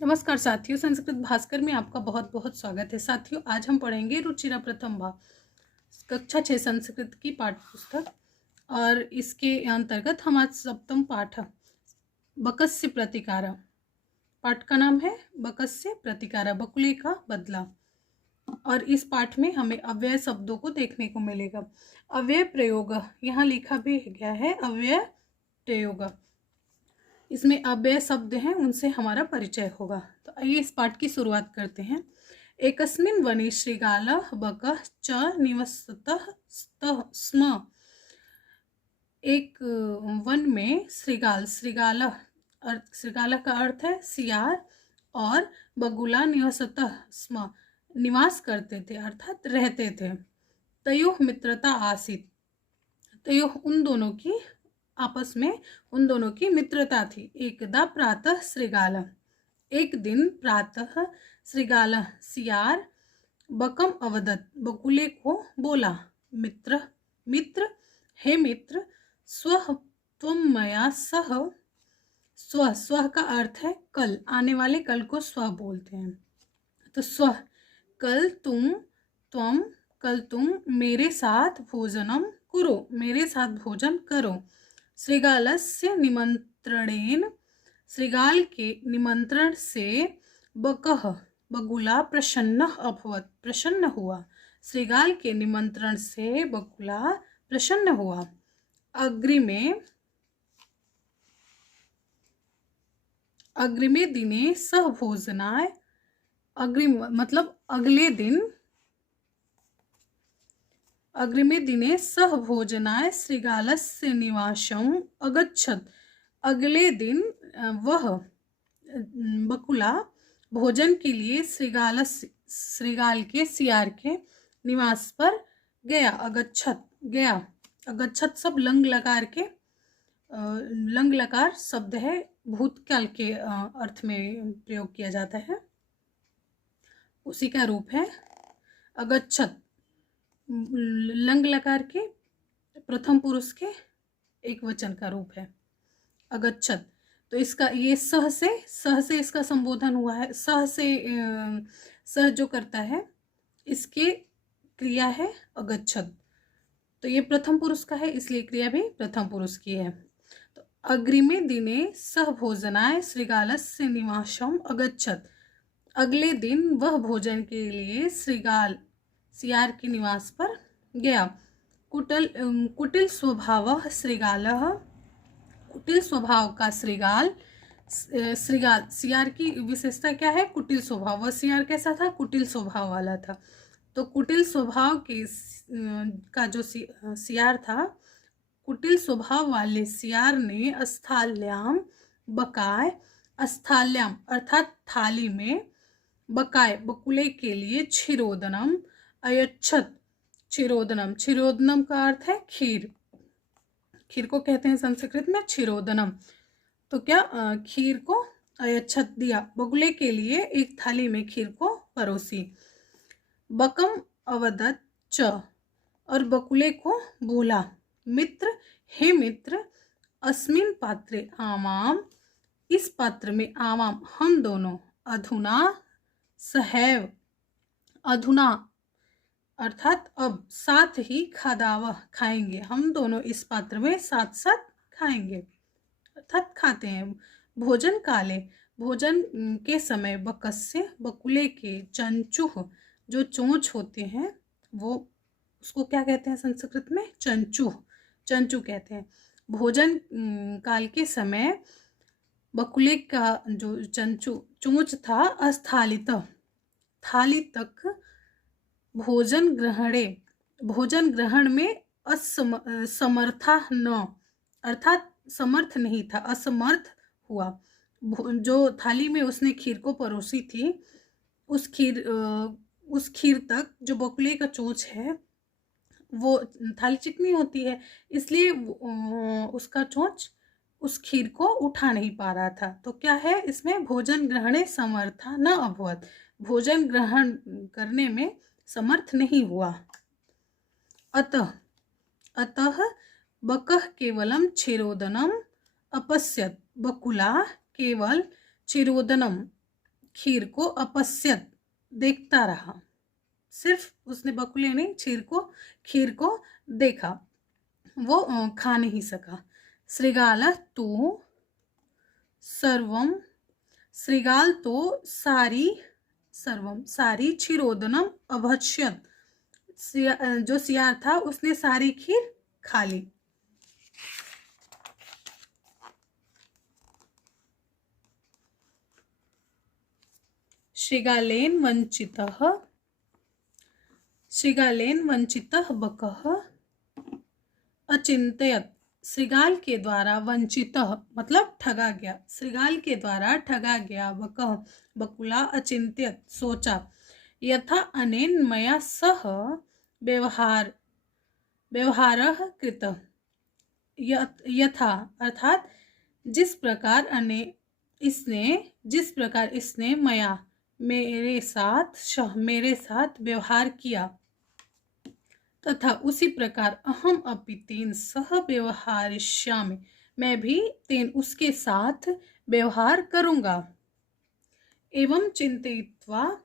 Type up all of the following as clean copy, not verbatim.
नमस्कार साथियों, संस्कृत भास्कर में आपका बहुत बहुत स्वागत है। साथियों, आज हम पढ़ेंगे रुचिरा प्रथम भाग कक्षा 6 संस्कृत की पाठ्य पुस्तक और इसके अंतर्गत हम आज सप्तम पाठ बकस्य प्रतिकार, पाठ का नाम है बकस्य प्रतिकार, बकुले का बदला। और इस पाठ में हमें अव्यय शब्दों को देखने को मिलेगा। अव्यय प्रयोग यहाँ लिखा भी गया है, अव्यय प्रयोग। इसमें अव्यय शब्द हैं, उनसे हमारा परिचय होगा। तो आइए इस पाठ की शुरुआत करते हैं। एकस्मिन् वने श्रृगालः बकः च निवसतः स्म। एक वन में श्रृगाल का अर्थ है सियार, और बगुला निवसतः स्म निवास करते थे अर्थात रहते थे। तयोः मित्रता आसीत्, तयोः उन दोनों की आपस में उन दोनों की मित्रता थी। एकदा प्रातः श्रृगाल, एक दिन प्रातः श्रृगाल सियार बकम अवदत्, बकुले को बोला, मित्र मित्र हे मित्र, स्वः त्वं मया सह। स्व का अर्थ है कल, आने वाले कल को स्व बोलते हैं। तो स्व कल तुम मेरे साथ भोजनम कुरु, मेरे साथ भोजन करो। श्रृगालस्य निमंत्रणेन, श्रृगाल के निमंत्रण से बकः बगुला प्रसन्न अभवत्, प्रसन्न हुआ। श्रृगाल के निमंत्रण से बगुला प्रसन्न हुआ। अग्रिमे दिने सह भोजनाय, अग्रिम मतलब अगले दिन, अग्रिमे दिने सह भोजनाय श्रृगालस्य निवासम अगच्छत्, अगले दिन वह बकुला भोजन के लिए श्रृगाल के सियार के निवास पर गया। अगच्छत गया, अगच्छत सब लंग लकार के, लंग लकार शब्द है, भूतकाल के अर्थ में प्रयोग किया जाता है, उसी का रूप है अगच्छत। लंग लकार के प्रथम पुरुष के एक वचन का रूप है अगच्छत। तो इसका ये सह से इसका संबोधन हुआ है। सह जो करता है इसके क्रिया है अगच्छत, तो ये प्रथम पुरुष का है, इसलिए क्रिया भी प्रथम पुरुष की है। तो अग्रिमे दिने सह भोजनाय श्रृगालस्य निवासम अगच्छत, अगले दिन वह भोजन के लिए श्रृगाल सियार के निवास पर गया। कुटिल स्वभावः श्रृगालः, कुटिल स्वभाव का श्रृगाल सियार की विशेषता क्या है? कुटिल स्वभाव। वह सियार कैसा था? कुटिल स्वभाव वाला था। तो कुटिल स्वभाव के का जो सियार था, कुटिल स्वभाव वाले सियार ने अस्थाल्याम बकाय, अस्थाल्याम अर्थात थाली में, बकाय बकुले के लिए क्षीरोदनम अयच्छत, क्षीरोदनम का अर्थ है खीर, खीर को कहते हैं संस्कृत में क्षीरोदनम। तो क्या खीर को अयच्छत दिया, बगुले के लिए एक थाली में खीर को परोसी। बकम अवदत् च, और बकुले को बोला, मित्र हे मित्र, अस्मिन् पात्रे आमाम, इस पात्र में आमाम हम दोनों, अधुना सहैव, अधुना अर्थात अब, साथ ही खादावह खाएंगे, हम दोनों इस पात्र में साथ साथ खाएंगे अर्थात खाते हैं। भोजन काले, भोजन के समय, बकस्य बकुले के, चंचुह जो चोंच होते हैं, वो उसको क्या कहते हैं संस्कृत में? चंचू कहते हैं। भोजन काल के समय बकुले का जो चोंच था, अस्थालित, थाली तक भोजन ग्रहण में असमर्था न, अर्थात समर्थ नहीं था, असमर्थ हुआ। जो थाली में उसने खीर को परोसी थी, उस खीर तक जो बकुले का चोंच है, वो थाली चिकनी होती है, इसलिए उसका चोंच उस खीर को उठा नहीं पा रहा था। तो क्या है इसमें? भोजन ग्रहणे समर्था न अभवत्, भोजन ग्रहण करने में समर्थ नहीं हुआ। अतः बकः केवलम क्षीरोदनम अपश्यत, बकुला केवल क्षीरोदनम खीर को अपश्यत देखता रहा। सिर्फ उसने बकुले ने खीर को देखा, वो खा नहीं सका। श्रृगाल तो सर्वम, श्रृगाल तो सारी क्षीरोदनम अभक्ष्यत, जो सियार था उसने सारी खीर खा ली। श्रृगालेन वंचितः बकः अचिंतयत, श्रृगाल के द्वारा वंचितः मतलब ठगा गया, श्रृगाल के द्वारा ठगा गया बकः बकुला अचिंत्यत सोचा, यथा अनेन मया सह व्यवहारः कृतः, यथा अर्थात जिस प्रकार इसने मया मेरे साथ व्यवहार किया, तथा उसी प्रकार अहम अपि तेन सह व्यवहारिष्यामि, मैं भी तेन उसके साथ व्यवहार करूंगा। एवं चिंतयित्वा,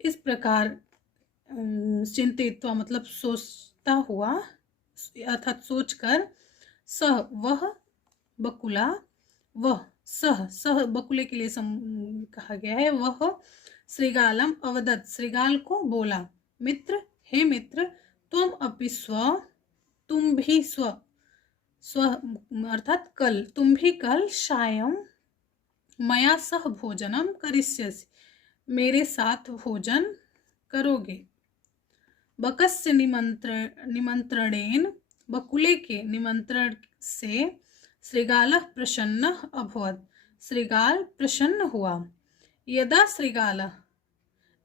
इस प्रकार चिंतयित्वा मतलब सोचता हुआ अर्थात सोचकर, सह वह बकुला, वह सह बकुले के लिए कहा गया है, वह श्रृगालम अवदत्, श्रृगाल को बोला, मित्र हे मित्र, तुम भी स्व अर्थात कल, तुम भी कल सायं मया सह भोजनम करिष्यसि, मेरे साथ भोजन करोगे। बकस्य निमंत्रणेन, बकुले के निमंत्रण से श्रृगालः प्रसन्नः अभवत्, श्रृगाल प्रसन्न हुआ। यदा श्रृगालः,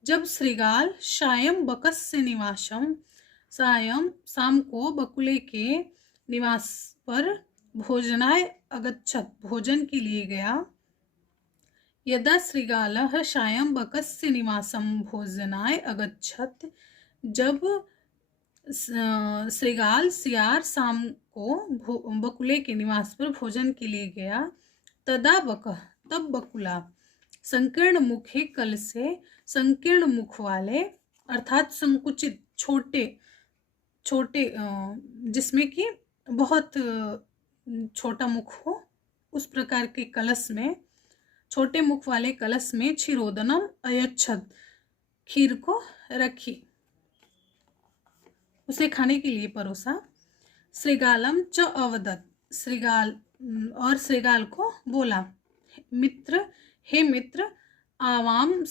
जब श्रृगाल सायं बकस्य निवासम, शाम को बकुले के निवास पर भोजनाय अगच्छत, भोजन के लिए गया। यदा श्रृगालः सायं बकस्य निवासम भोजनाय अगच्छत, जब श्रृगाल सियार शाम को बकुले के निवास पर भोजन के लिए गया। तदा बकः, तब बकुला, संकीर्ण मुखे कल से, संकीर्ण मुख वाले अर्थात संकुचित छोटे जिसमें कि बहुत छोटा मुख हो, उस प्रकार के कलश में, छोटे मुख वाले कलश में क्षीरोदनम अयच्छत, खीर को रखी, उसे खाने के लिए परोसा। श्रृगालम च अवदत्, श्रृगाल को बोला, मित्र हे मित्र, आवाम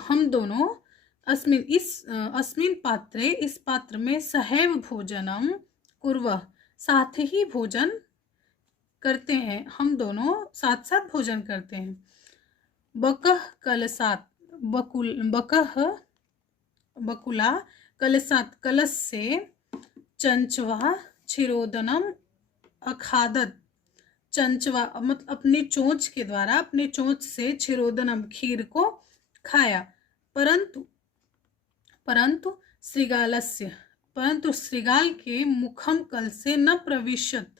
हम दोनों, अस्मिन् पात्रे, इस पात्र में, सहैव भोजनम कुर्वः, साथ ही भोजन करते हैं, हम दोनों साथ साथ भोजन करते हैं। बकः कलसात, बकुला कलसात, कलश से, चंचवा क्षीरोदनम अखादत, चंचवा मतलब अपनी चोंच के द्वारा, अपने चोंच से क्षीरोदनम खीर को खाया। परंतु श्रृगाल के मुखम कल से न प्रविशत,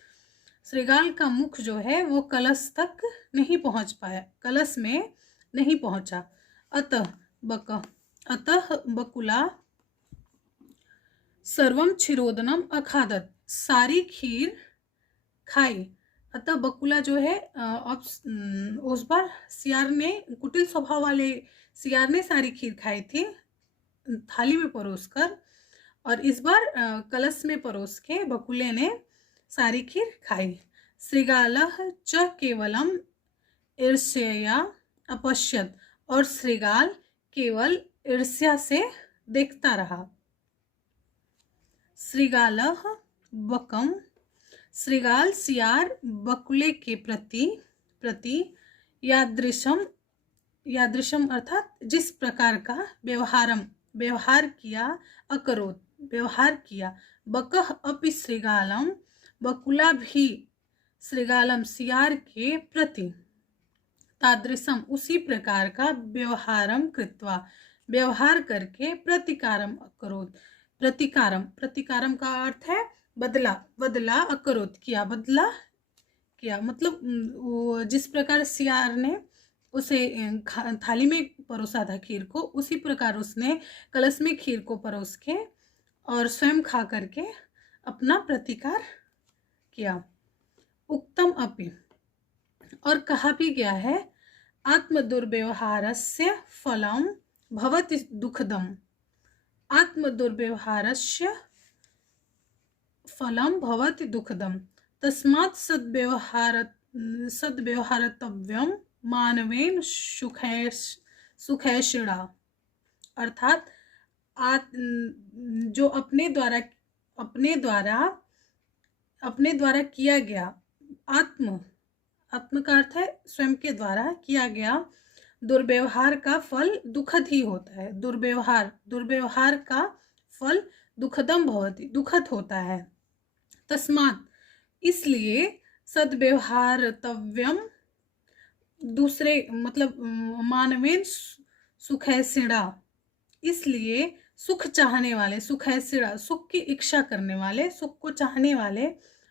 श्रृगाल का मुख जो है वो कलश तक नहीं पहुंच पाया, कलश में नहीं पहुंचा। अतः बकुला सर्वम क्षीरोदनम अखादत, सारी खीर खाई। अतः बकुला जो है उस बार सियार ने, कुटिल स्वभाव वाले सियार ने सारी खीर खाई थी थाली में परोसकर, और इस बार कलश में परोस के बकुले ने सारी खीर खाई। श्रृगालः च केवलम ईर्ष्यया अपश्यत, और श्रृगाल केवल ईर्ष्या से देखता रहा। श्रृगालः बकम, श्रृगाल सियार बकुले के प्रति यादृशम अर्थात जिस प्रकार का व्यवहार किया। बकः अपि श्रृगालम, बकुला भी श्रृगालम सियार के प्रति, तादृशम उसी प्रकार का व्यवहारम कृत्वा व्यवहार करके, प्रतिकारम अकरोत्, प्रतिकारम का अर्थ है बदला अकरोत् किया, बदला किया मतलब वो जिस प्रकार सियार ने उसे थाली में परोसा था खीर को, उसी प्रकार उसने कलश में खीर को परोस के और स्वयं खा करके अपना प्रतिकार किया। उक्तम अपि, और कहा भी गया है, आत्म दुर्व्यवहारस्य फलम भवति दुखदम। आत्म दुर्व्यवहारस्य फलम भवति दुखदम तस्मात् सद्व्यवहारतव्यम मानवेन सुखैषिणा। अर्थात जो अपने द्वारा किया गया, आत्म का अर्थ है स्वयं के द्वारा किया गया दुर्व्यवहार का फल दुखद ही होता है। दुर्व्यवहार का फल दुखदम भवति, दुखद होता है। तस्मात्, इसलिए सद्व्यवहारतव्यम, दूसरे मतलब मानवेन सुखैषिणा, इसलिए सुख चाहने वाले, सुखैषिणा सुख की इच्छा करने वाले, सुख को चाहने वाले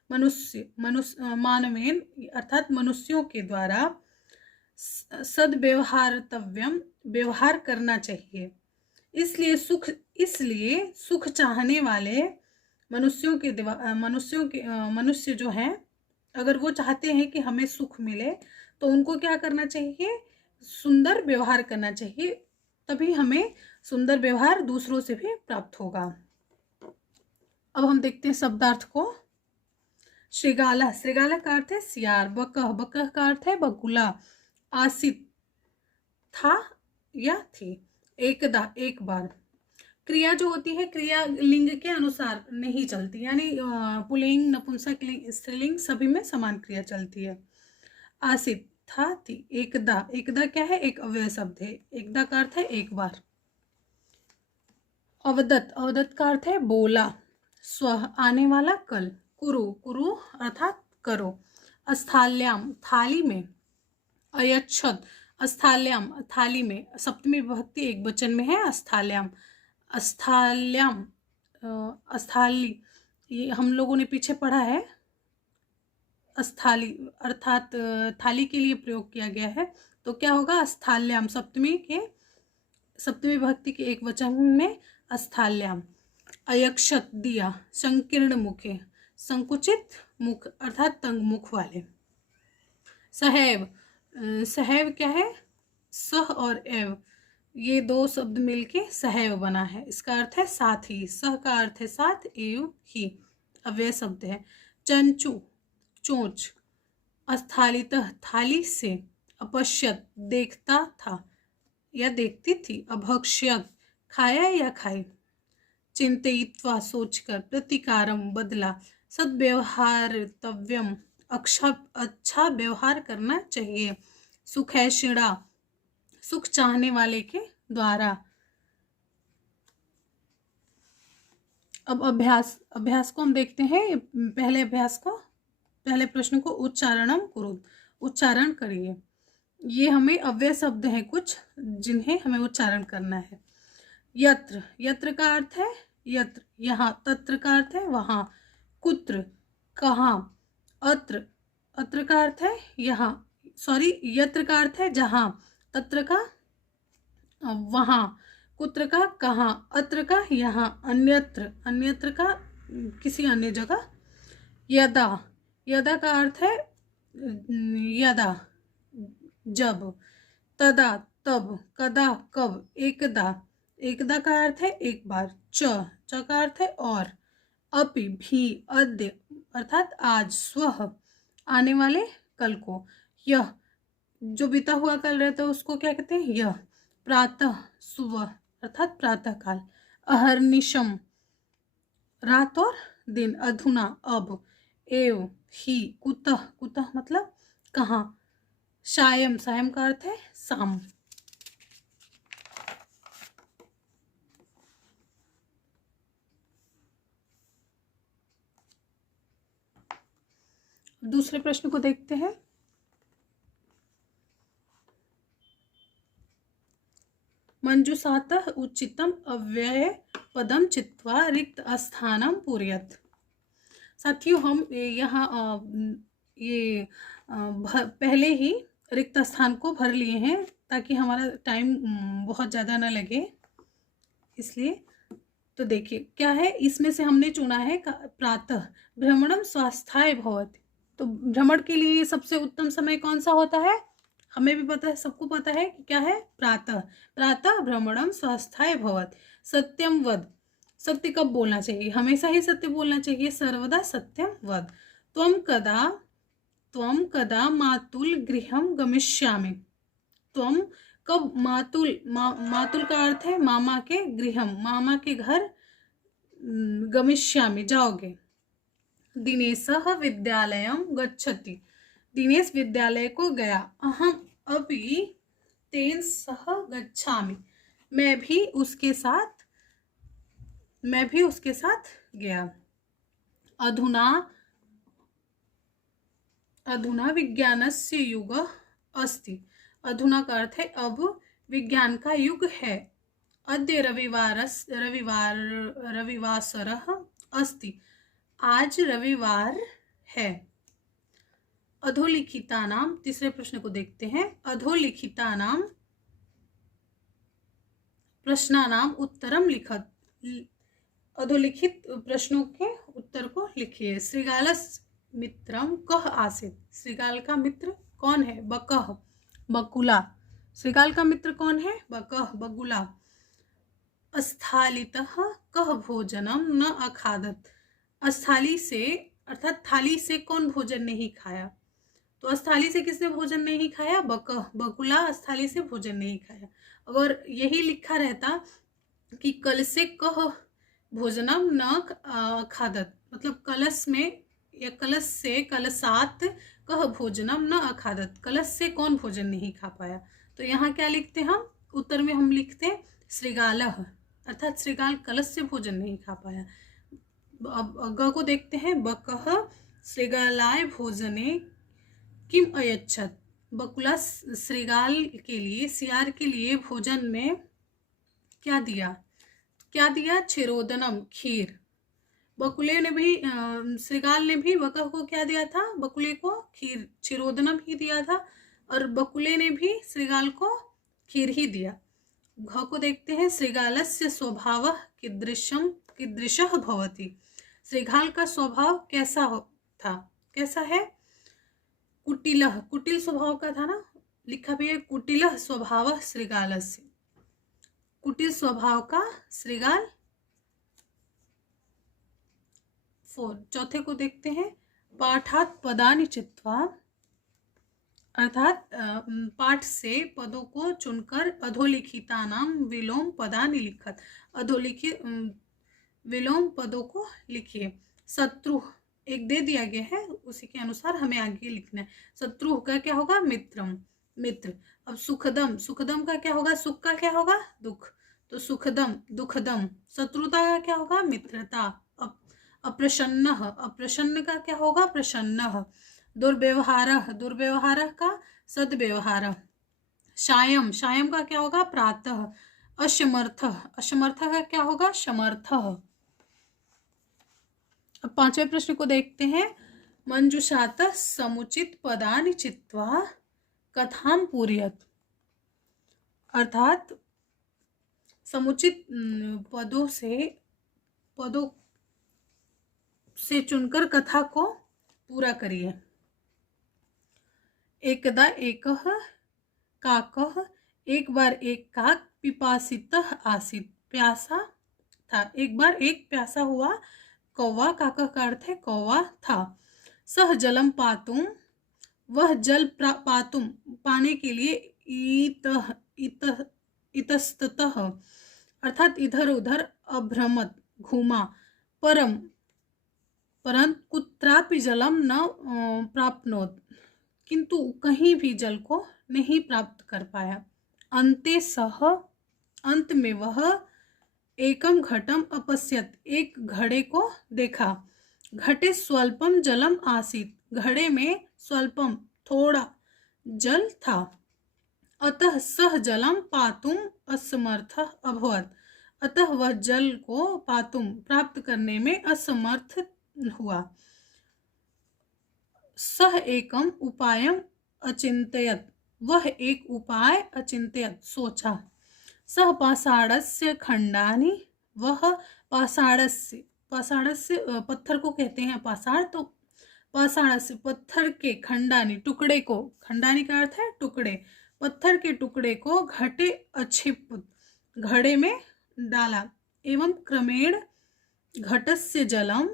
मानवेन अर्थात मनुष्यों के द्वारा सद्व्यवहारतव्यम, व्यवहार करना चाहिए। इसलिए सुख चाहने वाले मनुष्य जो हैं, अगर वो चाहते हैं कि हमें सुख मिले तो उनको क्या करना चाहिए? सुंदर व्यवहार करना चाहिए, तभी हमें सुंदर व्यवहार दूसरों से भी प्राप्त होगा। अब हम देखते हैं शब्दार्थ को। श्रृगाला, श्रृगाला का अर्थ है सियार। बकह, बकह का अर्थ है बकुला। आसित, था या थी। एकदा, एक बार। क्रिया जो होती है, क्रिया लिंग के अनुसार नहीं चलती, यानी पुल्लिंग, नपुंसक लिंग, स्त्रीलिंग सभी में समान क्रिया चलती है। आसित, था, थी। एकदा, एकदा क्या है? एक अव्यय शब्द है। एकदा का अर्थ है एक बार। अवदत, अवदत का अर्थ है बोला। स्व, आने वाला कल। कुरु, कुरु अर्थात करो। अस्थाल्याम, थाली में। अयच्छद, अस्थाल्याम, थाली में। सप्तमी विभक्ति एक वचन में है अस्थाल्याम। अस्थाल्याम, अस्थाली, ये हम लोगों ने पीछे पढ़ा है। अस्थाली अर्थात थाली के लिए प्रयोग किया गया है, तो क्या होगा? अस्थाल्याम, सप्तमी विभक्ति के एक वचन में अस्थाल्याम। अयक्षत, दिया। संकीर्ण मुखे, संकुचित मुख अर्थात तंग मुख वाले। सहैव, सहैव क्या है? सह और एव, ये दो शब्द मिलके सहैव बना है। इसका अर्थ है साथ ही। सह का अर्थ है साथ, एव ही अव्यय शब्द है। चंचू, चोंच। अस्थालितः, थाली से। अपश्यत, देखता था या देखती थी। अभक्ष्यत, खाया या खाई। चिंतयित्वा, सोचकर। प्रतिकारम, बदला। सद्व्यवहारतव्यम, अच्छा व्यवहार करना चाहिए। सुखैषिणा, सुख चाहने वाले के द्वारा। अब अभ्यास को हम देखते हैं। पहले प्रश्न को उच्चारणम कुरु, उच्चारण करिए। ये हमें अव्यय शब्द हैं कुछ, जिन्हें हमें उच्चारण करना है। यत्र, यत्र का अर्थ है यत्र, यहाँ। तत्र का अर्थ है वहाँ। कुत्र, कहाँ। अत्र, अत्र का अर्थ है यहाँ, यत्र का अर्थ है जहाँ। तत्र का वहाँ। कुत्र का कहाँ। अत्र का यहाँ। अन्यत्र, अन्यत्र का किसी अन्य जगह। यदा, यदा का अर्थ है यदा, जब। तदा, तब। कदा, कब। एकदा, एकदा का अर्थ है एक बार। च का अर्थ है और। अपि, भी। अद्य अर्थात आज। स्वः, आने वाले कल को। यह, जो बीता हुआ कल रहता है उसको क्या कहते हैं? यह। प्रातः, सुबह अर्थात प्रातः काल। अहर्निशम, रात और दिन। अधुना, अब। एव, ही। कुतः, कुतः मतलब कहाँ। सायं, सायं का अर्थ है शाम। दूसरे प्रश्न को देखते हैं। मंजुषातः उचितम अव्यय पदम चित्वा रिक्त स्थानम पूरयत। साथियों, हम यहाँ ये पहले ही रिक्त स्थान को भर लिए हैं ताकि हमारा टाइम बहुत ज़्यादा ना लगे, इसलिए। तो देखिए क्या है, इसमें से हमने चुना है प्रातः भ्रमणम स्वास्थ्याय भवति। तो भ्रमण के लिए सबसे उत्तम समय कौन सा होता है, हमें भी पता है, सबको पता है कि क्या है, प्रातः। प्रातः भ्रमणम स्वास्थ्याय भवति। सत्यम वद, सत्य कब बोलना चाहिए, हमेशा ही सत्य बोलना चाहिए, सर्वदा सत्यम वद। त्वं कदा मातुल गृहम गमिष्यामि। त्वं कब, मातुल का अर्थ है मामा के, गृहम मामा के घर, गमिष्यामि जाओगे। दिनेशः विद्यालयं गच्छति, दिनेश विद्यालय को गया। अहम अभी तेन सह गच्छामि, मैं भी उसके साथ गया। अधुना विज्ञानस्य युगः अस्ति। अधुना का अर्थ है अब, विज्ञान का युग है। अद्य रविवासरः अस्ति, आज रविवार है। अधोलिखितानां, तीसरे प्रश्न को देखते हैं। अधोलिखितानां प्रश्नानां उत्तरम लिखत, अधोलिखित प्रश्नों के उत्तर को लिखिए। श्रीगालस्य मित्रम कः आसीत्, श्रीगाल का मित्र कौन है, बकः, बकुला। श्रीगाल का मित्र कौन है, बकः, बगुला। अस्थालितः कः भोजनम न अखादत, अस्थाली से अर्थात थाली से कौन भोजन नहीं खाया, तो अस्थाली से किसने भोजन नहीं खाया, बकः, बकुला अस्थाली से भोजन नहीं खाया। अगर यही लिखा रहता कि कल से कह भोजनम न खादत, मतलब कलश में या कलश से, कलशात कह भोजनम न अखादत, कलश से कौन भोजन नहीं खा पाया। तो यहाँ क्या लिखते हैं हम, उत्तर में हम लिखते हैं श्रीगालः, अर्थात श्रीगाल कलश से भोजन नहीं खा पाया। अब ग को देखते हैं। बकः श्रीगालाय भोजने किम अयच्छत, बकुला श्रीगाल के लिए, सियार के लिए भोजन में क्या दिया, क्षीरोदनम, खीर। बकुले ने भी, श्रीगाल ने भी बकह को क्या दिया था, बकुले को खीर, क्षीरोदनम ही दिया था, और बकुले ने भी श्रीगाल को खीर ही दिया। घ को देखते हैं। श्रीगालस्य स्वभावः कीदृशः भवति, श्रीगाल का स्वभाव कैसा था, कैसा है, कुटिलः, कुटिल स्वभाव का था ना, लिखा भी है कुटिलः स्वभावः श्रीगालस्य, कुटिल स्वभाव का श्रीगाल। चौथे को देखते हैं। पाठात् पदानि चित्वा, अर्थात पाठ से पदों को चुनकर अधोलिखितानां विलोम पदानि लिखत, अधोलिखित विलोम पदों को लिखिए। शत्रु एक दे दिया गया है, उसी के अनुसार हमें आगे लिखना है। शत्रु का क्या होगा, मित्रम, मित्र। अब सुखदम, सुखदम का क्या होगा, सुख का क्या होगा, दुख, तो सुखदम, दुखदम। शत्रुता का क्या होगा, मित्रता। अप्रसन्न, अप्रसन्न का क्या होगा, प्रसन्न। दुर्व्यवहारः, दुर्व्यवहारः का सद्व्यवहार। सायं, सायं का क्या होगा, प्रातः। असमर्थः, असमर्थः का क्या होगा, समर्थः। अब पांचवें प्रश्न को देखते हैं। मंजुषातः समुचित पदानि चित्वा कथां पूरयत, अर्थात समुचित पदों से चुनकर कथा को पूरा करिए। एकदा एकः काकः, एक बार एक काक, पिपासितः आसीत्, प्यासा था। एक बार एक प्यासा हुआ कौवा, काका का अर्थ है कौवा था। सह जलम पातुम, वह जल पातुम पाने के लिए, इतस्ततः अर्थात इधर उधर, अभ्रमत घूमा, परंतु कुत्रापि जलम न प्राप्नोत, किंतु कहीं भी जल को नहीं प्राप्त कर पाया। अंते सह, अंत में वह, एकम घटम अपश्यत, एक घड़े को देखा। घटे स्वल्पम जलम आसीत, घड़े में स्वल्पम थोड़ा जल था। अतः सह जलम पातुम असमर्थ अभवत, अतः वह जल को पातुम प्राप्त करने में असमर्थ हुआ। सह एकम उपायम अचिंतयत, वह एक उपाय अचिंत्यत सोचा। सह पाषाणस्य खंडानि, वह पाषाणस्य पत्थर को कहते हैं पाषाण, तो पाषाणस्य पत्थर के खंडानि टुकड़े को, खंडानि का अर्थ है टुकड़े, पत्थर के टुकड़े को घटे अक्षिप्त घड़े में डाला। एवं क्रमेण घटस्य जलम,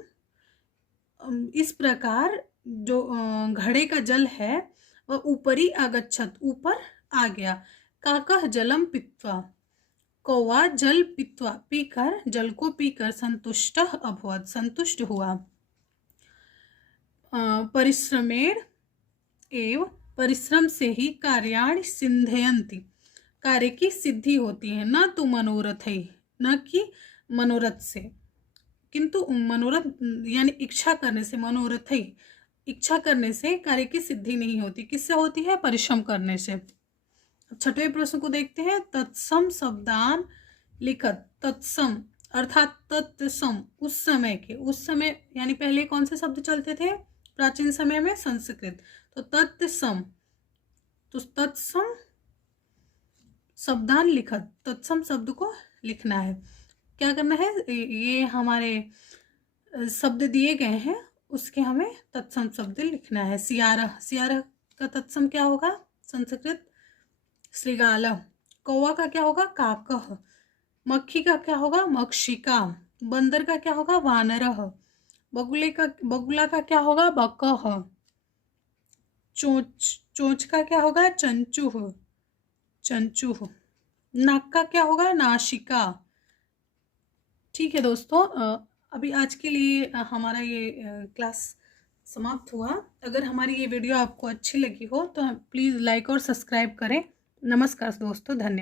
इस प्रकार जो घड़े का जल है वह ऊपरी आगच्छत ऊपर आ गया। काकः जलम पीत्वा, कौवा जल पीत्वा पीकर, जल को पीकर संतुष्टः अभवत् संतुष्ट हुआ। परिश्रमेण एव, परिश्रम से ही कार्याणि सिद्ध्यन्ति, कार्य की सिद्धि होती है। न तो मनोरथ है, न कि मनोरथ से, किंतु मनोरथ यानी इच्छा करने से, मनोरथ है इच्छा करने से कार्य की सिद्धि नहीं होती। किससे होती है? परिश्रम करने से। अब छठवें प्रश्न को देखते हैं। तत्सम शब्दान लिखत, तत्सम अर्थात तत्सम उस समय के, उस समय यानी पहले कौन से शब्द चलते थे प्राचीन समय में? संस्कृत। तो तत्सम, तो तत्सम शब्दान लिखत, तत्सम शब्द को लिखना है। क्या करना है? ये हमारे शब्द दिए गए हैं, उसके हमें तत्सम शब्द लिखना है। सियारह, सियारह का तत्सम क्या होगा? संस्कृत श्रीगाल। कौवा का क्या होगा? काकः। मक्खी का क्या होगा? मक्षिका। बंदर का क्या होगा? वानरः। बगुला का क्या होगा? बकः। चोंच का क्या होगा? चंचुः, चंचुः। नाक का क्या होगा? नासिका। ठीक है दोस्तों, अभी आज के लिए हमारा ये क्लास समाप्त हुआ। अगर हमारी ये वीडियो आपको अच्छी लगी हो तो प्लीज़ लाइक और सब्सक्राइब करें। नमस्कार दोस्तों, धन्यवाद।